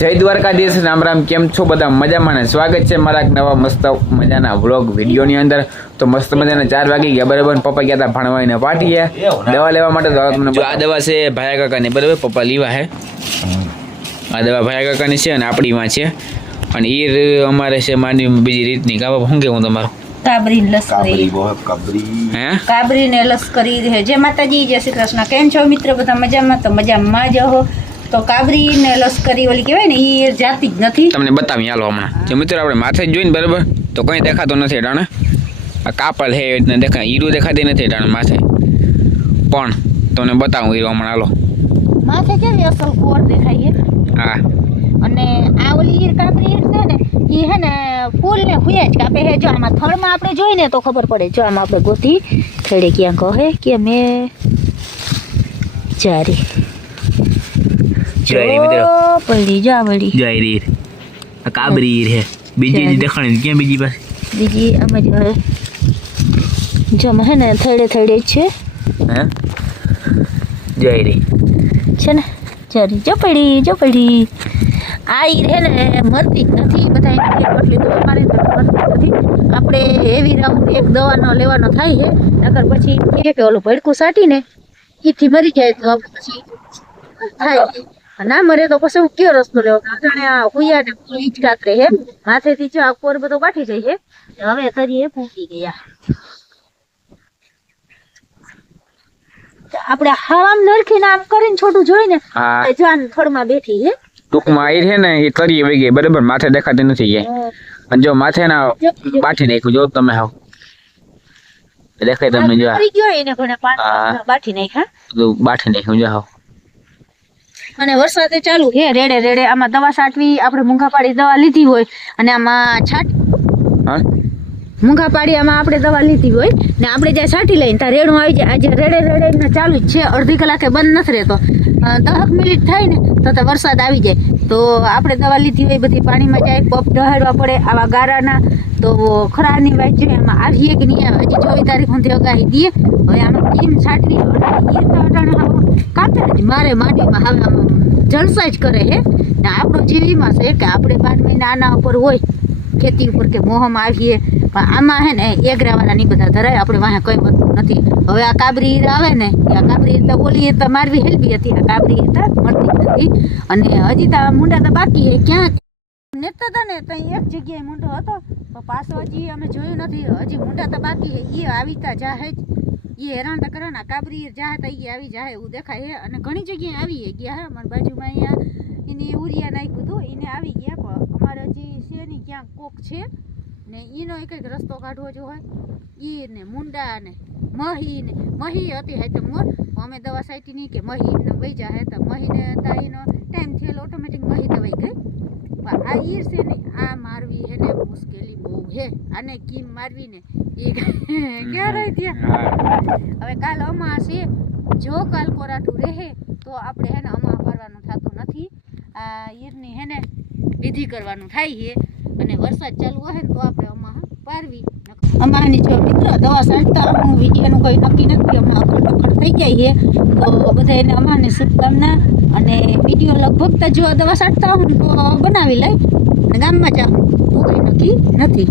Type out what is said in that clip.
જય દ્વારકાધીશ, રામ રામ. કેમ છો બધા? મજામાં ને? સ્વાગત છે મારા એક નવા મસ્ત મજાના વ્લોગ વિડીયોની અંદર. તો મસ્ત મજાના 4 વાગી ગયા બરાબર. પપ્પા ગયા હતા ભણવાઈને પાટીએ દવા લેવા માટે. તો તમને આ દવા છે ભાયા કાકાની બરાબર. પપ્પા લીવા હે આ દવા ભાયા કાકાની છે અને આપણીમાં છે. અને એ અમારે છે માની બીજી રીતની. કાબા શું કેવું તમારું? કાબરી લશ્કરી હે કાબરી ને લશ્કરી છે. જય માતાજી, જય શ્રી કૃષ્ણ. કેમ છો મિત્રો? બધા મજામાં? તો મજામાં જ હો. તો કાબરી ને લશ્કરી ઓલી કહેવાય ને એ જાતિ જ નથી. તમને બતાવી હાલો હમણાં. જે મિત્રો આપણે માથે જ જોઈને બરાબર તો કંઈ દેખાતો નથી ટાણે. આ કાપલ હે એટલે દેખાય, હીરું દેખાતી નથી ટાણે માથે. પણ તમને બતાવું હીરો હમણાં હાલો. માથે કેવી અસલ કોર દેખાય છે. હા, અને આ ઓલી ઈર કાબરી ઈર છે ને એ હે ને ફૂલ ને હુયા જ કાપે છે. જો આમાં થળમાં આપણે જોઈને તો ખબર પડે. જો આમાં આપણે ગોતી થડે ક્યાં કહે કે મેં ચારી પડી જા વળી જાયરીર આ કાબરીર હે. બીજી દેખાણી ક્યાં? બીજી પાસે બીજી અમે જ હવે જો હે ને થડે થડે જ છે. હે જાયરી છે ને ચારી જો પડી આ ઈર હે ને મરતી જ નથી. બધા એટલી તો અમારે મરતી નથી. આપણે એવી રાઉન્ડ એક દવાનો લેવાનો થાય છે. નકર પછી કે ઓલું ભડકું સાટીને એથી મરી જાય તો આપણે પછી થાય. ના મરે તો પછી કયો રસ્તો લેવો? જાણે આ હુયા ને ઈજ કાકરે હે માથેથી જો આ કોર બધો કાઢી જાય છે. હવે તરીએ પૂકી ગયા. આપણે હવામ નરખીને આમ કરીને છોટું જોઈને જાન થડમાં બેઠી હે. ટૂંકમાં આઈ છે ને એ તરીએ વહી ગઈ બરાબર. માથે દેખાતી નથી ગયા. અને જો માથે ના બાઠી નાખ્યું. જો તમે હાવ દેખાય તમને. જો મરી ગયો એને ઘણે પાણી બાઠી નાખ્યા. બાઠી નાખ્યું જો હાવ. અને વરસાદ ચાલુ હે રેડે આમાં દવા છાંટવી. આપણે મૂંઘાપાડી દવા લીધી હોય અને આમાં મૂંઘાપાડી આમાં આપણે દવા લીધી હોય ને આપણે જ્યાં છાંટી લઈને ત્યાં રેડું આવી જાય. આજે રેડે ચાલુ જ છે. અડધી કલાકે બંધ નથી રહેતો. 10 મિનિટ થાય ને તો વરસાદ આવી જાય. તો આપણે દવા લીધી હોય બધી પાણીમાં જાય. પપ ઢહાડવા પડે આવા ગારાના. તો ખરાની વાત જોઈએ એમાં આવીએ કે નહીં આવે. હજી 24 તારીખ સુધી અગાહી દઈએ. હવે આમાં એમ છાંટવી કાપે જ મારે માટીમાં હવે આમાં જલસા જ કરે છે ને. આપણો જીવીમાં છે કે આપણે 12 મહિના આના ઉપર હોય ખેતી ઉપર કે મોહમાં આવીએ. પણ આમાં હે ને એગરાવાળા નહીં બધા ધરાય. આપણે વાંહે કંઈ બનતું નથી. હવે આ કાબરી ઈર આવે ને આ કાબરી ઈર તો બોલી ઈર તો મારવી હેલવી હતી. આ કાબરી ઈર તો મળતી જ નથી. અને હજી તો મુંડા તો બાકી છે. ક્યાં નેતા હતા ને ત્યાં એક જગ્યાએ મૂંડો હતો તો પાછો હજી અમે જોયું નથી. હજી મુંડા તો બાકી છે. એ આવીતા જાહે જ. એ હેરાન તો કરે ને. કાબરી ઈર જાહે તો એ આવી જાય એવું દેખાય છે. અને ઘણી જગ્યાએ આવી ગયા હે. અમારી બાજુમાં અહીંયા એને ઉરિયા નાખ્યું હતું એને આવી ગયા. પણ અમારે હજી છે નહીં ક્યાંક કોક છે ને એનો એક રસ્તો કાઢવો જો હોય. ઈ ને મુંડા ને મહી હતી હે તો મોર અમે દવા સાઈટી નહીં કે મહી ને વહી જાય તો મહીને તાઈનો ટાઈમ થયેલો ઓટોમેટિક મહી દવાઈ ગઈ. પણ આ ઈર છે ને આ મારવી હે ને મુશ્કેલી બહુ હે. આને કીમ મારવી ને એ ક્યાં રહી ત્યાં. હવે કાલ અમાસે જો કાલ કોરાઠું રહે તો આપણે હે ને અમા ભરવાનું થતું નથી. આ ઈરની હે ને વિધિ કરવાનું થાય છે. અને વરસાદ ચાલુ હોય ને તો આપણે અમા પારવી. અમાની જો મિત્રો દવા છાંટતા હું વિડીયોનું કોઈ નક્કી નથી. હમણાં અખડ થઈ જાય છે. તો બધા એને અમાને શુભકામના. અને વિડીયો લગભગ તો જો દવા છાંટતા હું તો બનાવી લઈ અને ગામમાં જાઉં તો કંઈ નક્કી નથી.